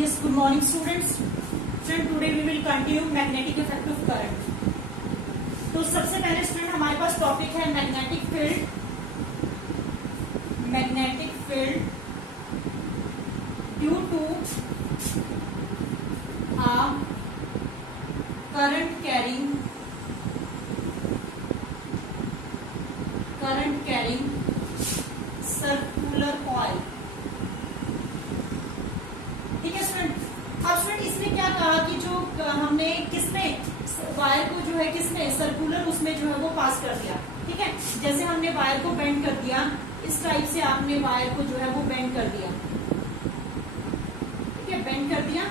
Yes, good morning students. Student, today we will continue magnetic effect of current. तो सबसे पहले student हमारे पास टॉपिक है magnetic field due to a current carrying circular coil. ठीक है स्टूडेंट. अब स्टूडेंट इसने क्या कहा कि जो हमने किसने वायर को जो है किसने सर्कुलर उसमें जो है वो पास कर दिया. ठीक है, जैसे हमने वायर को बेंड कर दिया, इस टाइप से आपने वायर को जो है वो बेंड कर दिया. ठीक है, बेंड कर दिया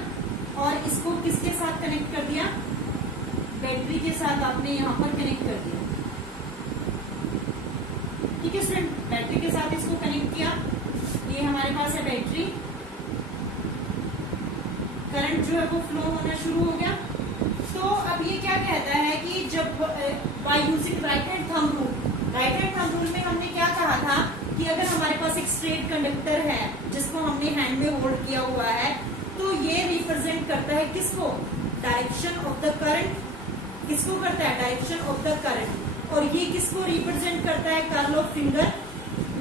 और इसको किसके साथ कनेक्ट कर दिया? बैटरी के साथ आपने यहाँ पर कनेक्ट कर दिया. ठीक है स्टूडेंट, बैटरी के साथ इसको कनेक्ट किया. ये हमारे पास है बैटरी. करंट जो है वो फ्लो होना शुरू हो गया. तो अब ये क्या कहता है कि जब by using right hand thumb rule में हमने क्या कहा था कि अगर हमारे पास एक स्ट्रेट कंडक्टर है जिसको हमने हैंड में होल्ड किया हुआ है, तो ये रिप्रेजेंट करता है किसको? Direction of the current. किसको करता है? Direction of the current. और ये किसको रिप्रेजेंट करता है? Curl of finger.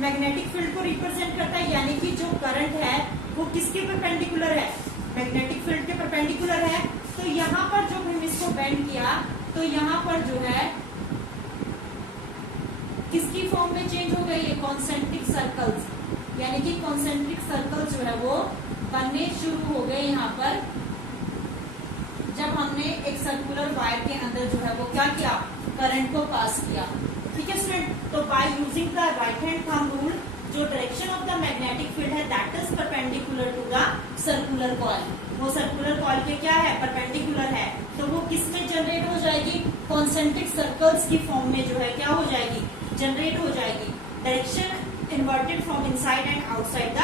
Magnetic field को रिप्रेजेंट करता है, यानी कि जो करंट है वो किसके परपेंडिकुलर है? मैग्नेटिक फील्ड के परपेंडिकुलर है. तो यहाँ पर जब हम इसको बेंड किया तो यहाँ पर जो है किसकी फॉर्म में चेंज हो गई है? Concentric circles. यानी कि कॉन्सेंट्रिक सर्कल जो है वो बनने शुरू हो गए यहाँ पर जब हमने एक सर्कुलर वायर के अंदर जो है वो क्या किया? करंट को पास किया. ठीक है स्टूडेंट, तो by using the right hand thumb rule, जो direction of the magnetic field है that is perpendicular to the circular coil. वो सर्कुलर कॉइल के क्या है? परपेंडिकुलर है. तो वो किस में जनरेट हो जाएगी? कॉन्सेंट्रिक सर्कल्स की फॉर्म में जो है क्या हो जाएगी? जनरेट हो जाएगी. Direction inverted from inside and outside the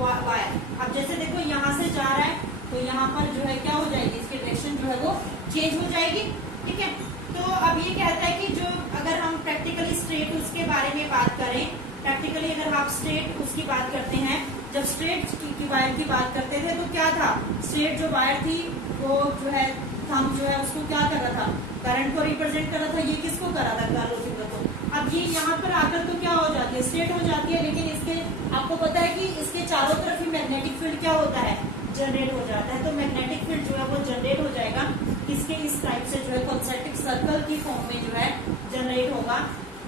wire. अब जैसे देखो यहाँ से जा रहा है तो यहाँ पर जो है क्या हो जाएगी? इसकी डायरेक्शन जो है वो चेंज हो जाएगी. ठीक है, तो अब ये कहता है कि जो अगर हम प्रैक्टिकली स्ट्रेट उसके बारे में बात करें, प्रैक्टिकली अगर आप स्ट्रेट उसकी बात करते हैं, जब स्ट्रेट की वायर की बात करते थे तो क्या था? स्ट्रेट जो वायर थी वो जो है थंब जो है उसको क्या कर रहा था? करंट को रिप्रेजेंट कर रहा था. ये किसको कर रहा था? कर्ल ऑफ फिंगर को. अब ये यहाँ पर आकर तो क्या हो जाती है? स्ट्रेट हो जाती है. लेकिन इसके आपको पता है कि इसके चारों तरफ ही मैग्नेटिक फील्ड क्या होता है? जनरेट हो जाता है. तो मैग्नेटिक फील्ड जो है वो जनरेट हो जाएगा किसके? इस टाइप से जो है कॉन्सेंट्रिक सर्कल की फॉर्म में जो है जनरेट होगा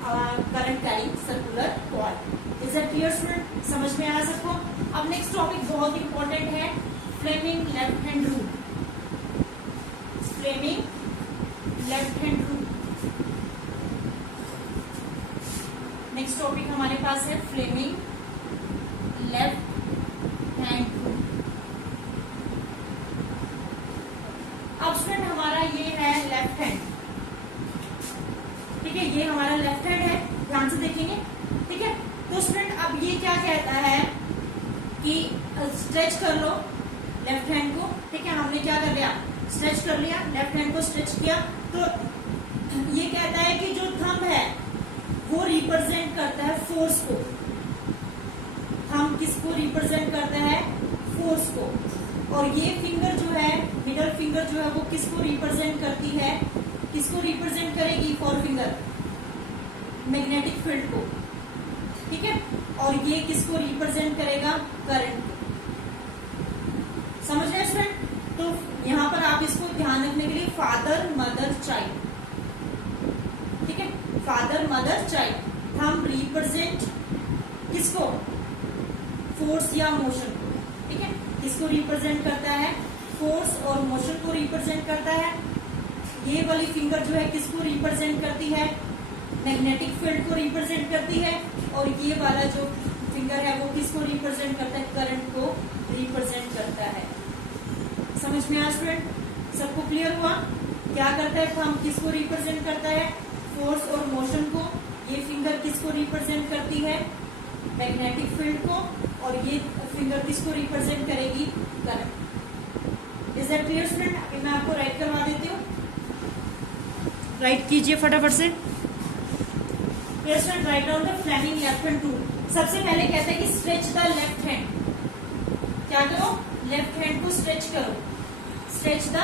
current carrying circular coil. Is it clear student? समझ में आया सबको? अब नेक्स्ट टॉपिक बहुत इंपॉर्टेंट है, Fleming left hand rule. Fleming left hand rule. Next topic हमारे पास है फ्लेमिंग लेफ्ट हैंड रूल. अब स्टूडेंट हमारा ये है लेफ्ट हैंड. ठीक है, ये हमारा लेफ्ट हैंड है, ध्यान से देखेंगे. ठीक है, तो स्टूडेंट अब ये क्या कहता है कि स्ट्रेच कर लो लेफ्ट हैंड को. ठीक है, हमने क्या कर लिया? स्ट्रेच कर लिया, लेफ्ट हैंड को स्ट्रेच किया. तो ये कहता है कि जो थंब है वो रिप्रेजेंट करता है फोर्स को. थंब किसको रिप्रेजेंट करता है? फोर्स को. और ये फिंगर जो है, मिडल फिंगर जो है वो किसको रिप्रेजेंट करती है? किसको रिप्रेजेंट करेगी? फोर फिंगर मैग्नेटिक फील्ड को. ठीक है, और ये किसको रिप्रेजेंट करेगा? करंट को. समझ रहे स्टूडेंट? तो यहाँ पर आप इसको ध्यान रखने के लिए फादर मदर चाइल्ड. ठीक है, फादर मदर चाइल्ड. हम रिप्रेजेंट किसको? फोर्स या मोशन को. ठीक है, किसको रिप्रेजेंट करता है? फोर्स और मोशन को रिप्रेजेंट करता है. ये वाली फिंगर जो है किसको रिप्रेजेंट करती है? मैग्नेटिक फील्ड को रिप्रेजेंट करती है. और ये वाला जो फिंगर है वो किसको रिप्रेजेंट करता है? करंट को रिप्रेजेंट करता है. समझ में आया स्टूडेंट? सबको क्लियर हुआ? क्या करता है? थंब किसको रिप्रेजेंट करता है? फोर्स और मोशन को. ये फिंगर किसको रिप्रेजेंट करती है? मैग्नेटिक फील्ड को. और ये फिंगर किसको रिप्रेजेंट करेगी? Current. Is that clear student? अभी मैं आपको राइट करवा देती हूँ. राइट कीजिए फटाफट से. Write down the Fleming left hand rule. सबसे पहले कहते हैं कि स्ट्रेच द लेफ्ट हैंड. क्या करो? लेफ्ट हैंड को स्ट्रेच करो, stretch the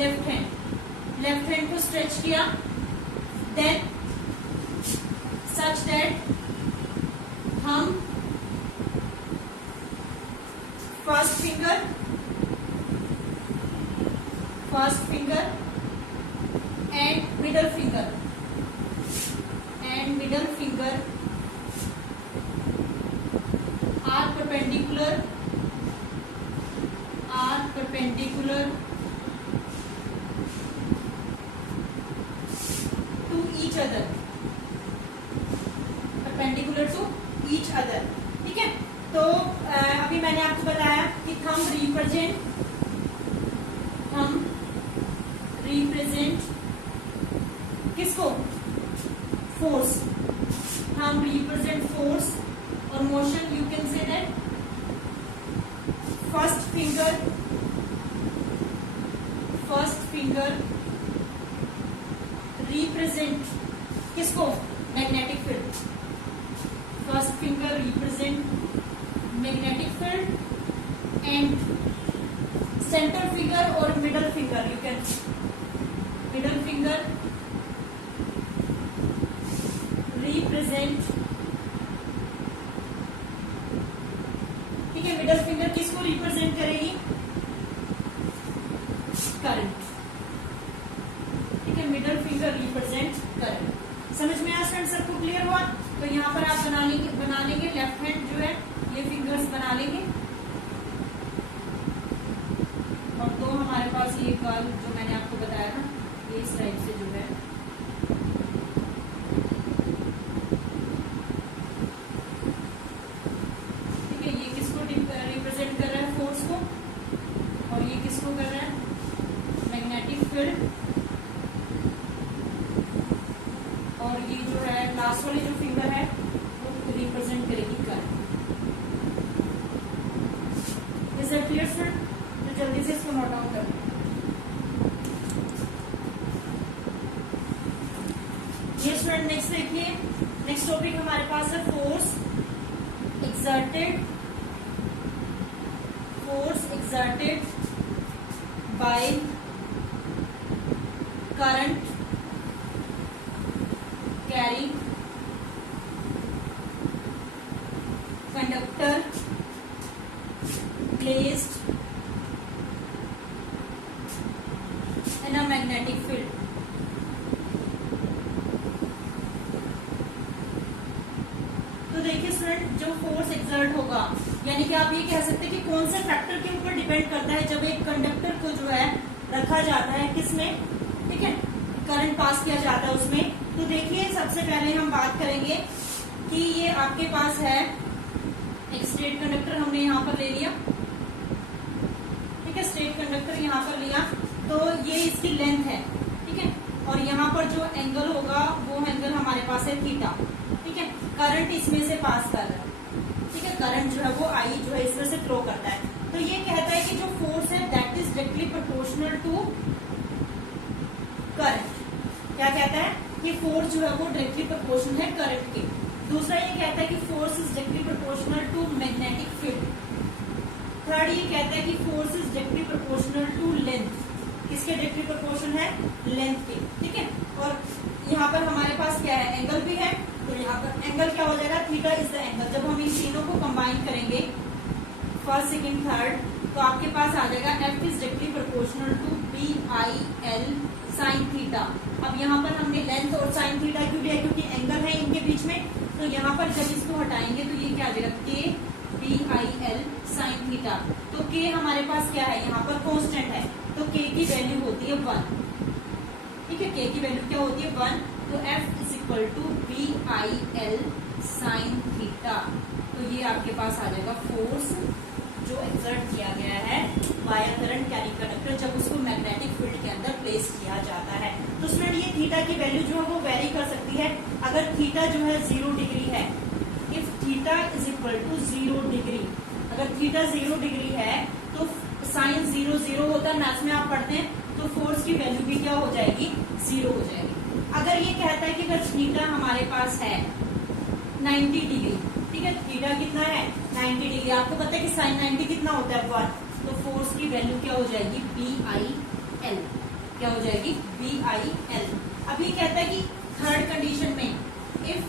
left hand, left hand को स्ट्रेच किया, देन सच दैट हम first finger and middle finger are perpendicular to each other, perpendicular to each other, ठीक है। तो अभी मैंने आपको बताया कि थंब रिप्रेजेंट किसको, फोर्स, थंब रिप्रेजेंट फोर्स, और motion you can say that first finger represent किसको, magnetic field, first finger represent magnetic field and centre finger और middle finger, you can middle finger represent, ठीक है, middle finger किसको represent करेगी, current, ठीक है, middle finger represent current. समझ में आया स्टूडेंट, सबको क्लियर हुआ? तो यहाँ पर आप बना लेंगे लेफ्ट हैंड जो है ये फिंगर्स बना लेंगे, और दो हमारे पास ये कर्व जो मैंने आपको बताया ना, ये इस टाइप से जो है रिप्रेजेंट कर रहा है, फोर्स को, और ये किसको कर रहा है, मैग्नेटिक फील्ड, और ये जो है लास्ट वाली जो फिंगर है वो रिप्रेजेंट करेगी current. Is that clear student? तो जल्दी से इसको नोट डाउन कर, ये स्टूडेंट नेक्स्ट देखिए, नेक्स्ट टॉपिक हमारे पास है force exerted by current carrying conductor placed in a magnetic field। तो देखिए स्टूडेंट, जो फोर्स एक्सर्ट होगा, यानी कि आप ये कह सकते हैं कि कौन से फैक्टर के ऊपर डिपेंड करता है जब एक कंडक्टर को जो है रखा जाता है किसमें, ठीक है, करंट पास किया जाता है उसमें। तो देखिए सबसे पहले हम बात करेंगे कि ये आपके पास है एक स्ट्रेट कंडक्टर, हमने यहाँ पर ले लिया, ठीक है, स्ट्रेट कंडक्टर यहाँ पर लिया, तो ये इसकी लेंथ है, ठीक है, और यहाँ पर जो एंगल होगा वो एंगल हमारे पास है थीटा, ठीक है, करंट इसमें से पास कर रहा है, ठीक है, करंट जो है वो आई जो है इसमें से फ्लो करता है। तो ये कहता है कि जो फोर्स है that is directly proportional to current. क्या कहता है कि फोर्स जो है वो डायरेक्टली प्रोपोर्शनल है करंट के। दूसरा ये कहता है कि force is directly proportional to magnetic field. Third ये कहता है कि force is directly proportional to length. किसके डायरेक्टली प्रोपोर्शनल है, लेंथ के, ठीक है। और यहाँ पर हमारे पास क्या है, एंगल भी है, तो यहाँ पर एंगल क्या हो जाएगा, थीटा इज द एंगल। जब हम इन तीनों को कंबाइन करेंगे फर्स्ट सेकंड थर्ड, तो आपके पास आ जाएगा F is directly proportional to B I L sine theta. अब यहाँ पर हमने लेंथ और साइन थीटा क्यों लिया, क्योंकि एंगल है इनके बीच में। तो यहाँ पर जब इसको हटाएंगे तो ये क्या आ जाएगा, K B I L sine theta. तो के हमारे पास क्या है, यहाँ पर कांस्टेंट है, तो के की वैल्यू होती है 1, ठीक है, के की वैल्यू क्या होती है 1। तो F is equal to B I L sine theta. तो ये आपके पास आ जाएगा फोर्स जो एक्सर्ट किया गया है वाया करंट कैरी कंडक्टर जब उसको मैग्नेटिक फील्ड के अंदर प्लेस किया जाता है। तो स्टूडेंट ये थीटा की वैल्यू जो है वो वेरी कर सकती है। अगर थीटा जो है 0 डिग्री है, if theta is equal to 0 degree, अगर थीटा 0 डिग्री है तो साइन 0 0 होता है, मैथ्स में आप पढ़ते हैं, तो फोर्स की वैल्यू भी क्या हो जाएगी, 0 हो जाएगी। अगर ये कहता है कि अगर थीटा हमारे पास है 90 डिग्री, ठीक है। थीटा कितना है 90 डिग्री। आपको पता है कि साइन 90 कितना होता है 1, तो फोर्स की वैल्यू क्या हो जाएगी BIL, क्या हो जाएगी BIL। अब ये कहता है कि थर्ड कंडीशन में if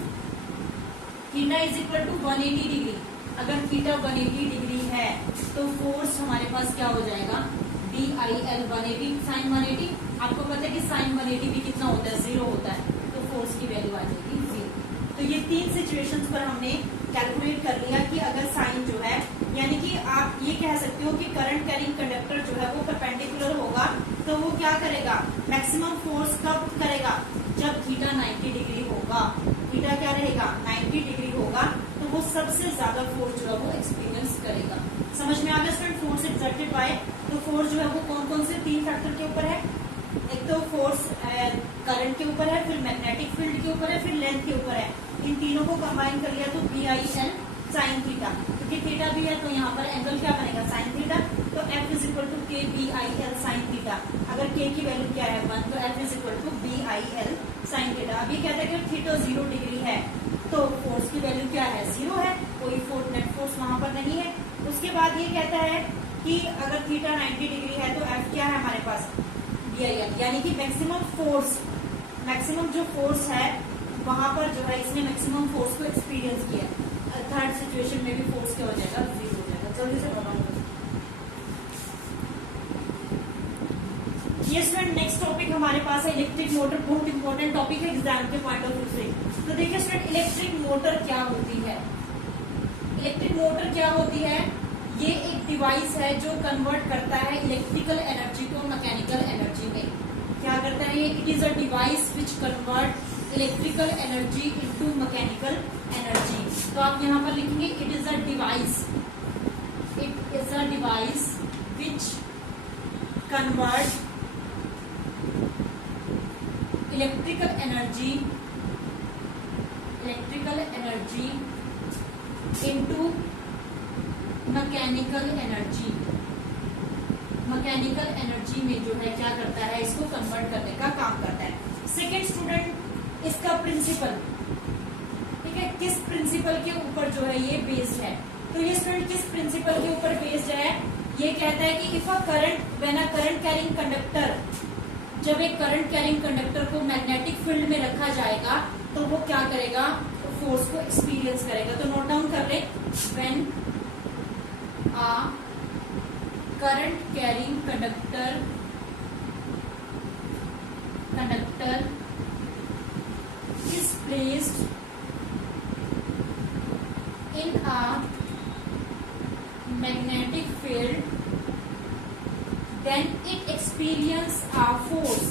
theta is equal to 180 degree, अगर थीटा 180 डिग्री है तो फोर्स हमारे पास क्या हो जाएगा BIL 180 साइन 180। आपको पता है कि साइन 180 भी कितना होता है 0 होता है, तो फोर्स की वैल्यू आ जाएगी 0। तो ये 3 सिचुएशंस पर हमने कैलकुलेट कर लिया कि अगर साइन जो है, यानी कि आप ये कह सकते हो कि करंट कैरिंग कंडक्टर जो है वो परपेंडिकुलर होगा, तो वो क्या करेगा मैक्सिमम फोर्स कब करेगा जब थीटा 90 डिग्री होगा। थीटा क्या रहेगा 90 डिग्री होगा, तो वो सबसे ज्यादा फोर्स जो है वो एक्सपीरियंस करेगा। समझ में आ गया स्टूडेंट, फोर्स एक्सर्टेड बाय, तो फोर्स जो है वो कौन कौन से 3 फैक्टर के ऊपर है। एक तो फोर्स करंट के ऊपर है, फिर मैग्नेटिक फील्ड के ऊपर है, फिर लेंथ के ऊपर है। इन तीनों को कंबाइन कर लिया तो BIL साइन थीटा, क्योंकि थीटा भी है तो यहाँ पर एंगल क्या बनेगा साइन थीटा, तो F is equal to K BIL sine theta. अगर K की वैल्यू क्या है 1, तो F is equal to BIL sine theta. अभी कहता है कि थीटा 0 डिग्री है तो फोर्स की वैल्यू क्या है 0 है, कोई नेट फोर्स वहां पर नहीं है। उसके बाद ये कहता है कि अगर थीटा 90 डिग्री है तो F क्या है हमारे पास BIL, यानी कि मैक्सिमम फोर्स, मैक्सिमम जो फोर्स है वहां पर जो है इसने मैक्सिमम फोर्स को एक्सपीरियंस किया। थर्ड सिचुएशन में भी फोर्स क्या हो जाएगा 0 हो जाएगा। जल्दी से बताऊंगा ये स्टूडेंट। नेक्स्ट टॉपिक हमारे पास है इलेक्ट्रिक मोटर, बहुत इंपॉर्टेंट टॉपिक है एग्जाम के पॉइंट ऑफ व्यू से। तो देखिए स्टूडेंट, इलेक्ट्रिक मोटर क्या होती है। इलेक्ट्रिक मोटर क्या होती है, ये एक डिवाइस है जो कन्वर्ट करता है इलेक्ट्रिकल एनर्जी को मैकेनिकल एनर्जी में। क्या करता है ये, it is a device which convert electrical energy into mechanical energy. तो आप यहाँ पर लिखेंगे it is a device, it is a device which convert electrical energy into mechanical energy. Mechanical energy में जो है क्या करता है, इसको कन्वर्ट करने का काम करता है। सेकेंड स्टूडेंट, इसका प्रिंसिपल, ठीक है, किस प्रिंसिपल के ऊपर जो है ये बेस्ड है। तो ये स्टूडेंट किस प्रिंसिपल के ऊपर बेस्ड है, ये कहता है कि if a current when a current carrying conductor, जब एक करंट कैरिंग कंडक्टर को मैग्नेटिक फील्ड में रखा जाएगा तो वो क्या करेगा, तो फोर्स को एक्सपीरियंस करेगा। तो नोट डाउन कर ले, when a current carrying conductor is placed in a magnetic field, then it experiences a force,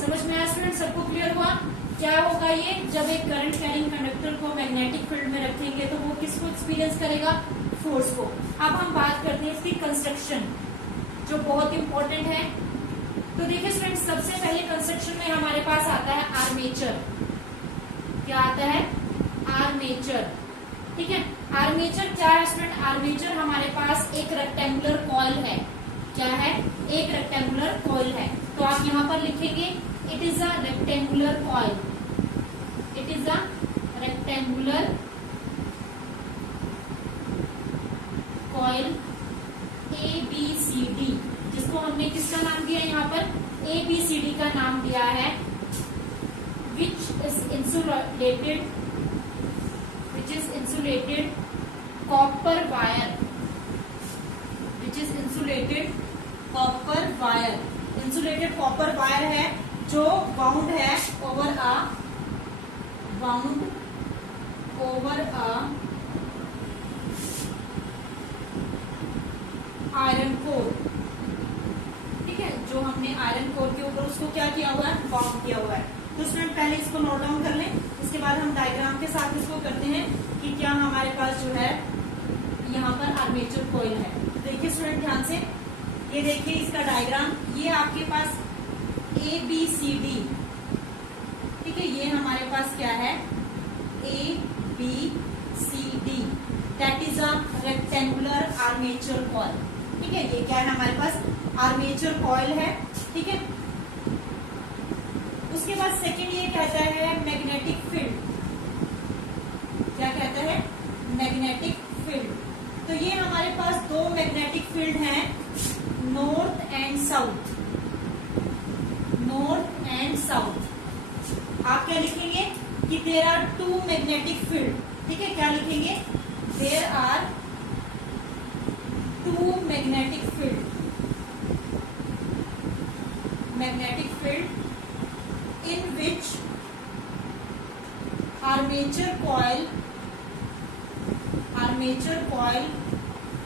समझ में आया स्टूडेंट, सबको क्लियर हुआ। क्या होगा ये, जब एक करंट कैरिंग कंडक्टर को मैग्नेटिक फील्ड में रखेंगे तो वो किसको एक्सपीरियंस करेगा, फोर्स को। अब हम बात करते हैं इसकी कंस्ट्रक्शन, जो बहुत इंपॉर्टेंट है। तो देखिए स्टूडेंट, सबसे पहले कंस्ट्रक्शन में हमारे पास आता है आर्मेचर। क्या आता है, आर्मेचर, ठीक है। आर्मेचर क्या है स्टूडेंट, आर्मेचर हमारे पास एक रेक्टेंगुलर कॉइल है। क्या है, एक रेक्टेंगुलर कॉइल है। तो आप यहाँ पर लिखेंगे it is a rectangular coil, it is a rectangular coil ABCD, जिसको हमने किसका नाम दिया यहाँ पर, ABCD का नाम दिया है, which is insulated copper wire, insulated copper wire है जो बाउंड है ओवर अ आयरन कोर, ठीक है। जो हमने आयरन कोर के ऊपर उसको क्या किया हुआ है, बाउंड किया हुआ है। तो स्टूडेंट पहले इसको नोट डाउन कर लें, उसके बाद हम डायग्राम के साथ इसको करते हैं कि क्या हमारे पास जो है यहाँ पर आर्मेचर कॉइल है। देखिए स्टूडेंट ध्यान से, ये देखिए इसका डायग्राम, ये आपके पास ABCD, ठीक है, ये हमारे पास क्या है ABCD, that is a rectangular armature coil, ठीक है। ये क्या है हमारे पास, आर्मेचर कॉइल है, ठीक है। उसके बाद सेकंड ये कहता है मैग्नेटिक फील्ड। क्या कहता है? Magnetic field. तो ये हमारे पास दो मैग्नेटिक फील्ड हैं, north and south. North and south. आप क्या लिखेंगे कि there are two magnetic field. ठीक है, क्या लिखेंगे? There are two magnetic field. Magnetic field in which armature coil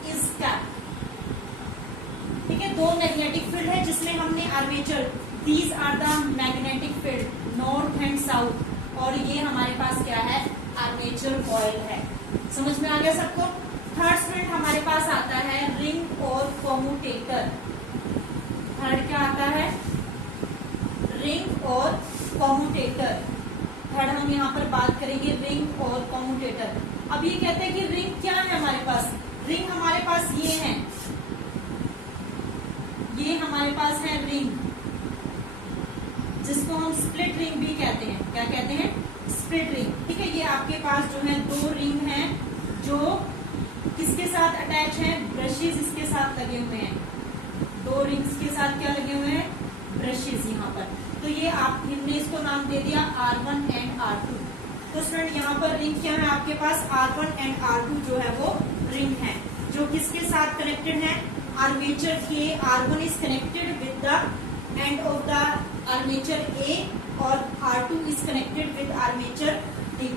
is capped। ठीक है, दो मैग्नेटिक फील्ड है जिसमें हमने armature, these are the magnetic field north and south, और ये हमारे पास क्या है? आर्मेचर कॉइल है। समझ में आ गया सबको? थर्ड स्टूडेंट हमारे पास आता है रिंग और कॉम्यूटेटर। थर्ड क्या आता है? रिंग और कॉम्यूटेटर। थर्ड हम यहाँ पर बात करेंगे रिंग और कॉम्यूटेटर। अब ये कहते हैं कि रिंग क्या है हमारे पास? रिंग हमारे पास ये है, ये हमारे पास है रिंग, जिसको हम स्प्लिट रिंग भी कहते हैं। क्या कहते हैं? Split ring. ठीक है, ये आपके पास जो है दो रिंग हैं जो किसके साथ अटैच हैं? ब्रशेस इसके साथ लगे हुए हैं। दो रिंग्स के साथ क्या लगे हुए हैं? ब्रशेस यहाँ पर। तो ये आप हमने इसको नाम दे दिया R1 एंड R2। तो स्टूडेंट यहाँ पर रिंग क्या है आपके पास? R1 एंड R2 जो है वो रिंग है, जो किसके साथ कनेक्टेड है? आर्मेचर के। R1 is connected with the end of the armature A और R2 is connected with armature D,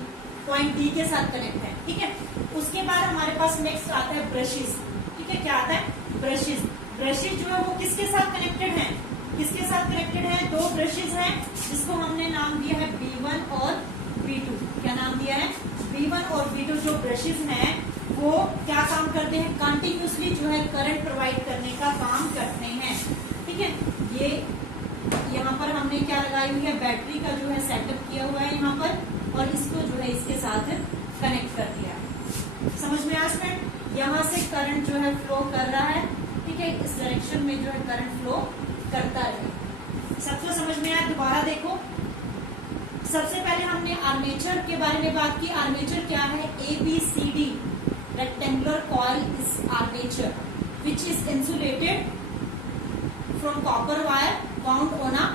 point D के साथ कनेक्ट है। ठीक है, उसके बाद हमारे पास नेक्स्ट आता है ब्रशेस। ठीक है, क्या आता है? ब्रशेस। ब्रशेस जो है वो किसके साथ कनेक्टेड है? किसके साथ कनेक्टेड है? दो ब्रशेस हैं जिसको हमने नाम दिया है B1 और B2। क्या नाम दिया है? B1 और B2 जो ब्रशेस हैं वो क्या काम करते हैं? कंटिन्यूसली जो है करंट प्रोवाइड करने का काम करते हैं। ठीक है, ये यहाँ पर हमने क्या लगाई हुई है? बैटरी का जो है सेटअप किया हुआ है यहाँ पर, और इसको जो है इसके साथ कनेक्ट कर दिया है। समझ में आ स्टूडेंट? यहाँ से करंट जो है फ्लो कर रहा है। ठीक है, इस डायरेक्शन में जो है करंट फ्लो करता रहे। सबको समझ में आया? दोबारा देखो, सबसे पहले हमने आर्मेचर के बारे में बात की। आर्मेचर क्या है? ABCD rectangular coil is armature which is insulated from copper wire bound on a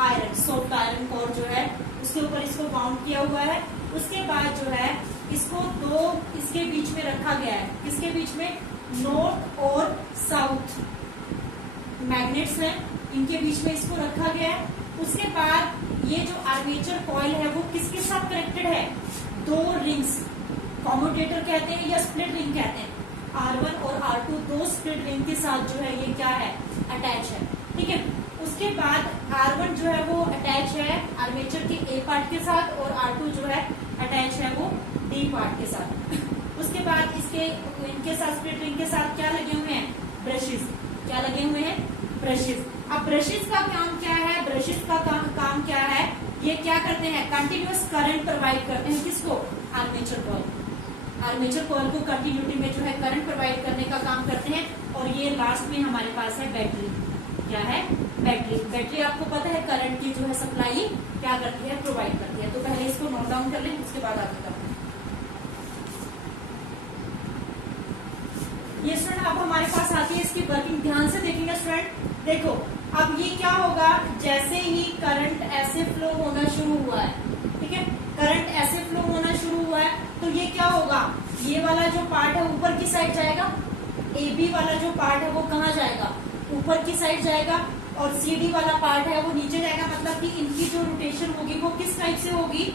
iron, soft iron core जो है उसके ऊपर इसको बाउंड किया हुआ है। उसके बाद जो है इसको दो इसके बीच में रखा गया है। किसके बीच में? नॉर्थ और साउथ मैग्नेट्स हैं, इनके बीच में इसको रखा गया है। उसके बाद ये जो आर्मेचर कॉइल है वो किसके साथ कनेक्टेड है? दो रिंग्स, कॉम्यूटेटर कहते हैं या स्प्लिट रिंग कहते हैं। R1 और R2 दो स्प्लिट रिंग के साथ जो है ये क्या है? अटैच है। ठीक है, उसके बाद R1 जो है वो अटैच है आर्मेचर के A पार्ट के साथ, और R2 जो है अटैच है वो D पार्ट के साथ। उसके बाद इनके साथ स्प्लिट रिंग के साथ क्या लगे हुए हैं? ब्रशेस। क्या लगे हुए हैं? ब्रशेस। अब ब्रशेस का काम क्या है? ब्रशेस का काम क्या है? ये क्या करते हैं? कंटिन्यूअस करंट प्रोवाइड करते हैं। किसको? Armature coil. आर्मेचर कॉइल को कंटिन्यूटी में जो है करंट प्रोवाइड करने का काम करते हैं। और ये लास्ट में हमारे पास है बैटरी। क्या है? बैटरी। बैटरी आपको पता है करंट की जो है सप्लाई क्या करती है? प्रोवाइड करती है। तो पहले इसको नोट डाउन कर लें, उसके बाद आगे करते हैं। ये स्टूडेंट अब हमारे पास आती है इसकी वर्किंग। ध्यान से देखेंगे स्टूडेंट, देखो अब ये क्या होगा? जैसे ही करंट ऐसे फ्लो होना शुरू हुआ है, ठीक है, करंट ऐसे फ्लो होना शुरू हुआ है, तो ये क्या होगा? ये वाला जो पार्ट है ऊपर की साइड जाएगा, AB वाला जो पार्ट है वो कहाँ जाएगा? ऊपर की साइड जाएगा, और CD वाला पार्ट है वो नीचे जाएगा। मतलब कि इनकी जो रोटेशन होगी वो किस टाइप से होगी?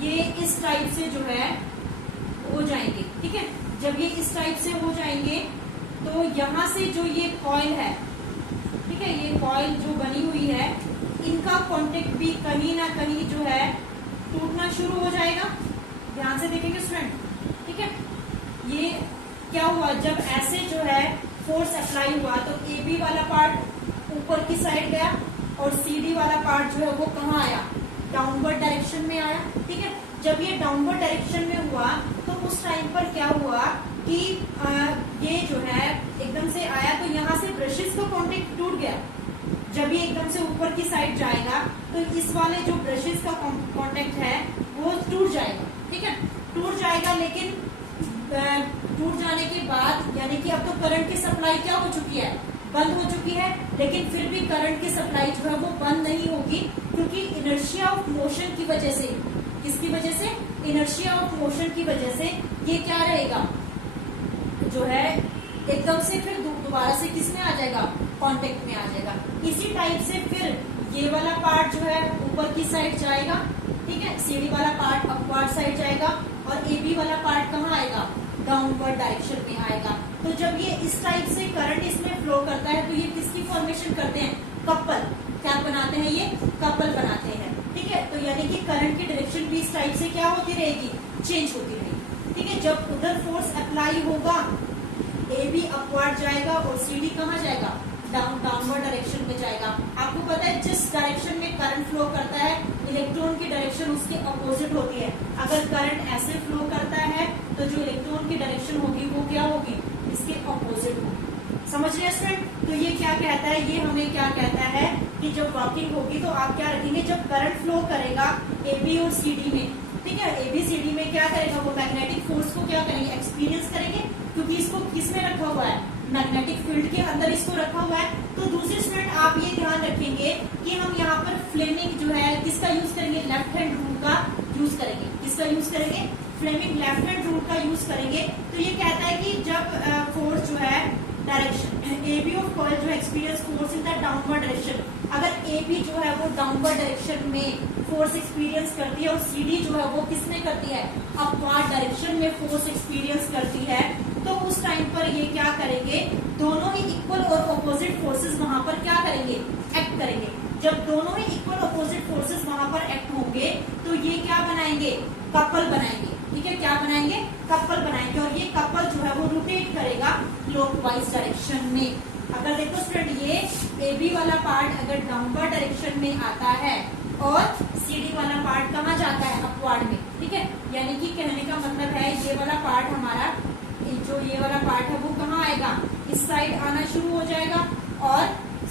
ये इस टाइप से जो है हो जाएंगे। ठीक है, जब ये इस टाइप से हो जाएंगे तो यहाँ से जो ये कॉइल है, ठीक है, ये कॉइल जो बनी हुई है, इनका कांटेक्ट भी कहीं ना कहीं जो है टूटना शुरू हो जाएगा। ध्यान से देखेंगे स्टूडेंट, ठीक है। ये क्या हुआ? जब ऐसे जो है फोर्स अप्लाई हुआ तो AB वाला पार्ट ऊपर की साइड गया और CD वाला पार्ट जो है वो कहाँ आया? डाउनवर्ड डायरेक्शन में आया। ठीक है, जब ये डाउनवर्ड डायरेक्शन में हुआ तो उस टाइम पर क्या हुआ कि ये जो है एकदम से आया तो यहाँ से ब्रशेस का कांटेक्ट टूट गया। जब ये एकदम से ऊपर की साइड जाएगा तो इस वाले जो ब्रशेस का कांटेक्ट है वो टूट जाएगा, ठीक है, टूट जाएगा। लेकिन टूट जाने के बाद यानी कि अब तो करंट की सप्लाई क्या हो चुकी है, बंद हो चुकी है, लेकिन फिर भी करंट की सप्लाई जो है वो बंद नहीं होगी, क्योंकि इनर्शिया ऑफ मोशन की वजह से, किसकी वजह से, इनर्शिया ऑफ मोशन की वजह से ये क्या रहेगा, जो है एकदम से फिर दोबारा से किस में आ जाएगा, कांटेक्ट में आ जाएगा। इसी टाइप से फिर ये वाला पार्ट जो है ऊपर की साइड जाएगा, ठीक है, सीडी वाला पार्ट अपवर्ड साइड जाएगा और एबी वाला पार्ट कहाँ आएगा, डाउनवर्ड डायरेक्शन में आएगा। तो जब ये इस टाइप से करंट इसमें फ्लो करता है तो ये किसकी फॉर्मेशन करते हैं, कपल, क्या बनाते हैं, ये कपल बनाते हैं, ठीक है। तो यानी कि करंट की डायरेक्शन भी इस टाइप से क्या होती रहेगी, चेंज होती रहेगी, ठीक है। जब उधर फोर्स अप्लाई होगा ए बी अपवर्ड जाएगा और सी डी कहाँ जाएगा, डाउनवर्ड डायरेक्शन में जाएगा। आपको पता है जिस डायरेक्शन में करंट फ्लो करता है इलेक्ट्रॉन की डायरेक्शन उसके अपोजिट होती है। अगर करंट ऐसे फ्लो करता है तो जो इलेक्ट्रॉन की डायरेक्शन होगी वो क्या होगी, इसके अपोजिट होगी। समझ रहे हैं स्टूडेंट? तो ये क्या कहता है, ये हमें क्या कहता है कि जब वर्किंग होगी तो आप क्या रखेंगे, जब करंट फ्लो करेगा ए बी और सी डी में, ठीक है, एबीसीडी में क्या करेगा, वो मैग्नेटिक फोर्स को क्या करेंगे, एक्सपीरियंस करेंगे, क्योंकि इसको किसमें रखा हुआ है, मैग्नेटिक फील्ड के अंदर इसको रखा हुआ है। तो दूसरे स्टूडेंट आप ये ध्यान रखेंगे कि हम यहाँ पर फ्लेमिंग जो है किसका यूज करेंगे, लेफ्ट हैंड रूल का यूज करेंगे। किसका यूज करेंगे, फ्लेमिंग लेफ्ट हैंड रूल का यूज करेंगे। तो ये कहता है कि जब फोर्स जो है direction A B of coil जो experience force in the downward direction, अगर ए बी जो है वो डाउनवर्ड डायरेक्शन में फोर्स एक्सपीरियंस करती है और सी डी जो है वो किसमें करती है, अपवर्ड डायरेक्शन में फोर्स एक्सपीरियंस करती है, तो उस टाइम पर ये क्या करेंगे, दोनों ही इक्वल और अपोजिट फोर्सेस वहां पर क्या करेंगे, एक्ट करेंगे। जब दोनों ही इक्वल अपोजिट फोर्सेस वहां पर एक्ट होंगे तो ये क्या बनाएंगे, कपल बनाएंगे, ठीक है, क्या बनाएंगे, कपल बनाएंगे। और ये कपल जो है वो रोटेट करेगा क्लॉकवाइज डायरेक्शन में। अगर देखो स्टूडेंट ये ए बी वाला पार्ट अगर डाउनवर्ड डायरेक्शन में आता है और सी डी वाला पार्ट कहाँ जाता है, अपवर्ड में, ठीक है। यानी कि कहने का मतलब है ये वाला पार्ट हमारा, जो ये वाला पार्ट है वो कहाँ आएगा, इस साइड आना शुरू हो जाएगा और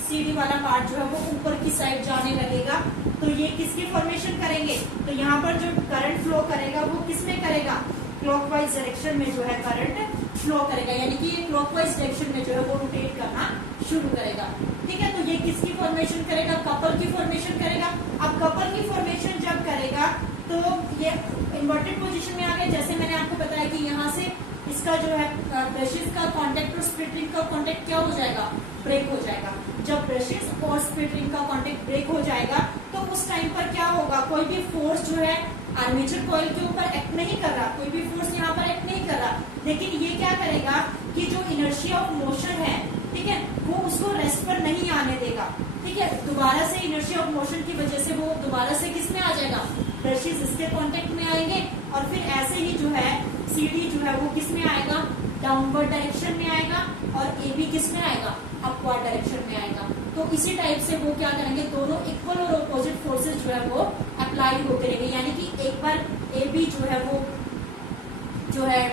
सी डी वाला पार्ट जो है वो ऊपर की साइड जाने लगेगा। तो ये किसकी फॉर्मेशन करेंगे, तो यहाँ पर जो करंट फ्लो करेगा वो किसमें करेगा, क्लॉकवाइज डायरेक्शन में जो है करंट फ्लो करेगा, यानी कि ये क्लॉकवाइज डायरेक्शन में जो है वो रोटेट करना शुरू करेगा, ठीक है। तो ये किसकी फॉर्मेशन करेगा, कपल की फॉर्मेशन करेगा। अब कपल की फॉर्मेशन जब करेगा तो ये इन्वर्टेड पोजीशन में आ गया। जैसे मैंने आपको बताया कि यहाँ से इसका जो है ब्रशेस का कांटेक्ट और स्प्लिट रिंग का कांटेक्ट क्या हो जाएगा, ब्रेक हो जाएगा। जब ब्रशेस और स्प्लिट रिंग का कांटेक्ट ब्रेक हो जाएगा तो उस टाइम पर क्या होगा, कोई भी फोर्स जो है आर्मेचर कॉइल के ऊपर एक्ट नहीं कर रहा, कोई भी फोर्स यहाँ पर एक्ट नहीं कर रहा, लेकिन ये क्या करेगा कि जो इनर्शिया ऑफ मोशन है, ठीक है, वो उसको रेस्ट पर नहीं आने देगा, ठीक है। दोबारा से इनर्शिया ऑफ मोशन की वजह से वो दोबारा से किसमें आ जाएगा, ब्रशेस इसके कांटेक्ट में आएंगे और फिर ऐसे ही जो है सीडी जो है वो किसमें आएगा, डाउनवर्ड डायरेक्शन में आएगा और ए बी किसमें आएगा, अपवर्ड डायरेक्शन में आएगा। तो इसी टाइप से वो क्या करेंगे, दोनों इक्वल और अपोजिट फोर्सेस जो है वो अप्लाई होते रहेंगे। यानी कि एक बार ए बी जो है वो जो है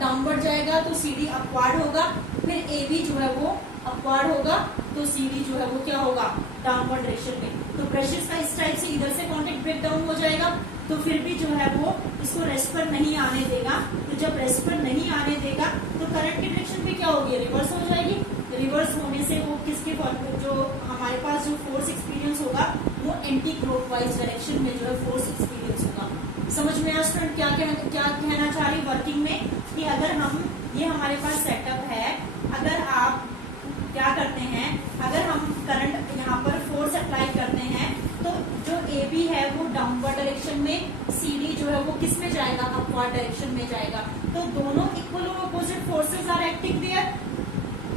डाउनवर्ड जाएगा तो सी डी अपवर्ड होगा, फिर ए बी जो है वो अपवर्ड होगा तो सी डी जो है वो क्या होगा, डाउनवर्ड डायरेक्शन में। तो ब्रशेस का इस टाइप से इधर से कांटेक्ट ब्रेक डाउन हो जाएगा तो फिर भी जो है वो इसको रेस्ट पर नहीं आने देगा। तो जब रेस्ट पर नहीं आने देगा तो करंट की डायरेक्शन भी क्या होगी, रिवर्स हो जाएगी। रिवर्स होने से वो किसके जो हमारे पास जो फोर्स एक्सपीरियंस होगा वो एंटी क्लॉकवाइज डायरेक्शन में जो है फोर्स एक्सपीरियंस होगा। समझ में आया स्टूडेंट क्या कहना चाह रही वर्किंग में, कि अगर हम ये हमारे पास सेटअप है, अगर आप क्या करते हैं, अगर हम करंट यहाँ पर फोर्स अप्लाई करते हैं तो जो ए बी है वो डाउनवर्ड डायरेक्शन में, सी डी जो है वो किस में जाएगा, अपवर्ड डायरेक्शन में जाएगा। तो दोनों इक्वल और opposite forces are acting there,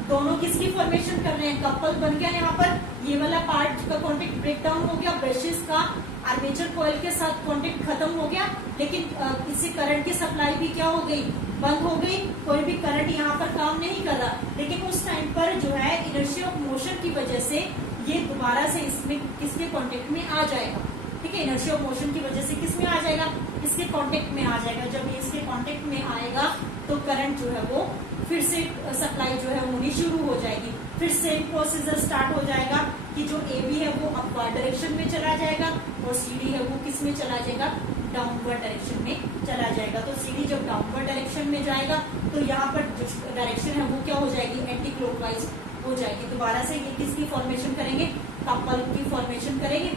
दोनों किसकी फॉर्मेशन कर रहे हैं, कपल बन गया। यहाँ पर ये वाला पार्ट का कांटेक्ट ब्रेक डाउन हो गया, ब्रशेस का आर्मेचर कॉइल के साथ कांटेक्ट खत्म हो गया, लेकिन इससे करंट की सप्लाई भी क्या हो गई, बंद हो गई। कोई भी करंट यहाँ पर काम नहीं कर रहा, लेकिन उस टाइम पर जो है इनर्शिया ऑफ मोशन की वजह से ये दोबारा से इसमें किसके कांटेक्ट में आ जाएगा, ठीक है। इनर्शिया ऑफ मोशन की वजह से किसमें आ जाएगा, इसके कांटेक्ट में आ जाएगा। जब ये इसके कांटेक्ट में आएगा तो करंट जो है वो फिर से सप्लाई जो है होनी शुरू हो जाएगी, फिर सेम प्रोसीजर स्टार्ट हो जाएगा। कि जो ए बी है वो अपवर्ड डायरेक्शन में चला जाएगा और सी डी है वो किस में चला जाएगा, डाउनवर्ड डायरेक्शन में चला जाएगा। तो सी डी जब डाउनवर्ड डायरेक्शन में जाएगा तो यहाँ पर जो डायरेक्शन है वो क्या हो जाएगी, एंटी क्लॉकवाइज हो जाएगी। दोबारा से ये किसकी फॉर्मेशन करेंगे, कपल की फॉर्मेशन करेंगे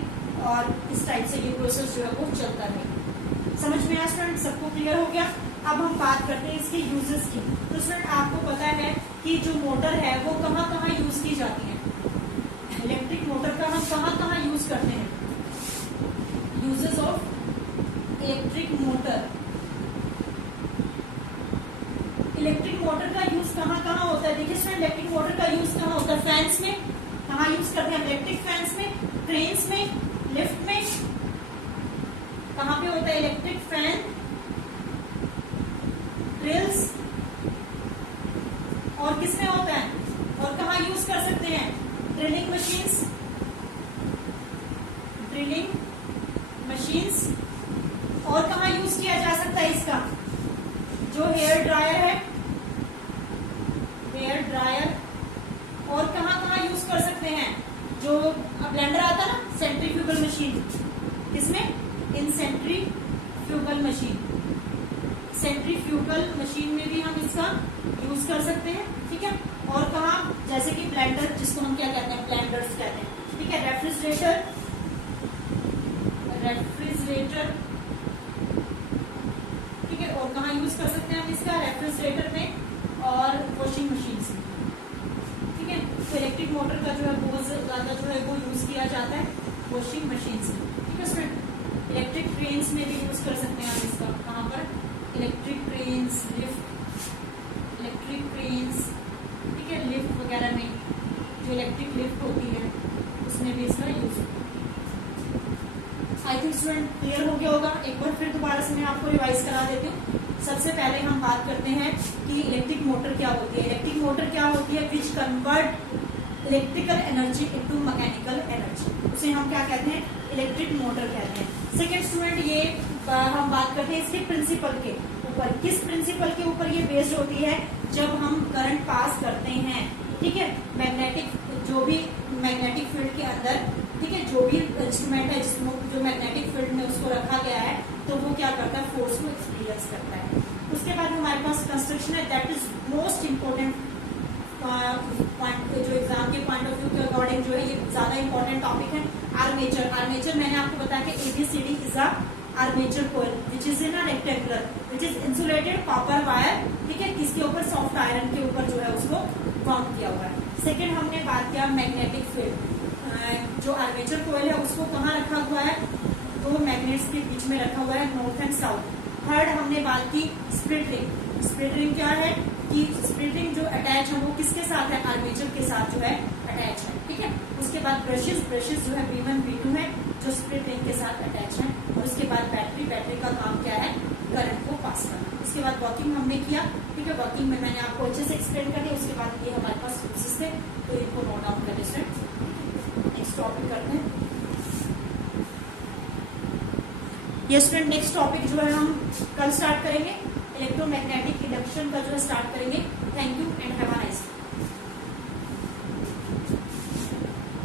और इस टाइप से ये प्रोसेस जो है वो चलता रहेगा। समझ में आया स्टूडेंट, सबको क्लियर हो गया। अब हम बात करते हैं इसके यूजेस की। तो स्टूडेंट आपको पता है कि जो मोटर है वो कहाँ कहाँ यूज की जाती है, इलेक्ट्रिक मोटर का हम कहाँ कहाँ यूज करते हैं। Uses of electric motor, electric motor का यूज कहाँ कहाँ होता है। देखिए स्टूडेंट, इलेक्ट्रिक मोटर का यूज कहाँ होता है, फैंस में। कहाँ यूज करते हैं, इलेक्ट्रिक फैंस में, ट्रेन्स में, लिफ्ट में। कहाँ पे होता है इलेक्ट्रिक फैन, ड्रिल्स, और किसमें होता है, और कहाँ यूज कर सकते हैं, ड्रिलिंग मशीन्स, ड्रिलिंग मशीन्स। और कहाँ यूज किया जा सकता है इसका, जो हेयर ड्रायर है, हेयर ड्रायर। और कहाँ कहाँ यूज कर सकते हैं, जो ब्लेंडर आता है ना, सेंट्रीफ्यूगल मशीन, किसमें, इन सेंट्रीफ्यूगल मशीन, सेंट्रीफ्यूगल मशीन में भी हम इसका यूज कर सकते हैं। ठीक है, और कहाँ, जैसे कि ब्लेंडर, जिसको हम क्या कहते हैं, ब्लेंडर्स कहते हैं। ठीक है, रेफ्रिजरेटर, रेफ्रिजरेटर। ठीक है, और कहाँ यूज कर सकते हैं हम इसका, रेफ्रिजरेटर में और वॉशिंग मशीन में। ठीक है, तो इलेक्ट्रिक मोटर का जो है बहुत ज्यादा जो है वो यूज किया जाता है वॉशिंग मशीन में। ठीक है स्टूडेंट, इलेक्ट्रिक ट्रेन्स में भी यूज कर सकते हैं हम इसका, कहाँ पर, electric trains, lift, electric trains. ठीक है, लिफ्ट वगैरह में, जो इलेक्ट्रिक लिफ्ट होती है उसमें भी इसका यूज होता है। आई थिंक स्टूडेंट क्लियर हो गया होगा। एक बार फिर दोबारा से मैं आपको रिवाइज करा देती हूँ। सबसे पहले हम बात करते हैं कि इलेक्ट्रिक मोटर क्या होती है। इलेक्ट्रिक मोटर क्या होती है, which convert electrical energy into mechanical energy, उसे हम क्या कहते हैं, इलेक्ट्रिक मोटर कहते हैं। सेकेंड स्टूडेंट, ये हम बात करते हैं इसके प्रिंसिपल के ऊपर। किस प्रिंसिपल के ऊपर ये बेस्ड होती है, जब हम करंट पास करते हैं। ठीक है, मैग्नेटिक, जो भी मैग्नेटिक फील्ड के अंदर, ठीक है, जो भी इंस्ट्रूमेंट है जिसमें जो मैग्नेटिक फील्ड में उसको रखा गया है, तो वो क्या करता है, फोर्स को एक्सपीरियंस करता है। उसके बाद हमारे पास कंस्ट्रक्शन है, that is most important point, जो एग्जाम के पॉइंट ऑफ व्यू के अकॉर्डिंग जो है ये ज्यादा इंपॉर्टेंट टॉपिक है। आर्मेचर, आर्मेचर मैंने आपको बताया कि ABCD is a armature coil which is in a rectangular, which is insulated copper wire. ठीक है, किसके ऊपर, सॉफ्ट आयरन के ऊपर जो है उसको बाउंड किया हुआ है। सेकेंड हमने बात किया मैग्नेटिक फील्ड, जो आर्मेचर कोयल है उसको कहाँ रखा हुआ है, दो मैग्नेट्स के बीच में रखा हुआ है, नॉर्थ एंड साउथ। थर्ड हमने बात की स्प्लिट रिंग, स्प्लिट रिंग क्या है कि स्प्लिट रिंग जो अटैच है वो किसके साथ है, आर्मेचर के साथ जो है अटैच है। ठीक है, उसके बाद ब्रशेस, ब्रशेस जो है B1 B2 है जो स्प्लिट रिंग के साथ अटैच है। और उसके बाद बैटरी, बैटरी का काम क्या है, करंट को पास करना। उसके बाद वर्किंग हमने किया। ठीक है, वर्किंग में मैंने आपको अच्छे से एक्सप्लेन कर दिया। उसके बाद ये हमारे पास सोर्सेस थे, तो इनको नोट डाउन कर लेते हैं। नेक्स्ट टॉपिक करते हैं। ये स्टूडेंट नेक्स्ट टॉपिक जो है हम कल स्टार्ट करेंगे, इलेक्ट्रोमैग्नेटिक इंडक्शन का जो है स्टार्ट करेंगे। Thank you and have a nice day.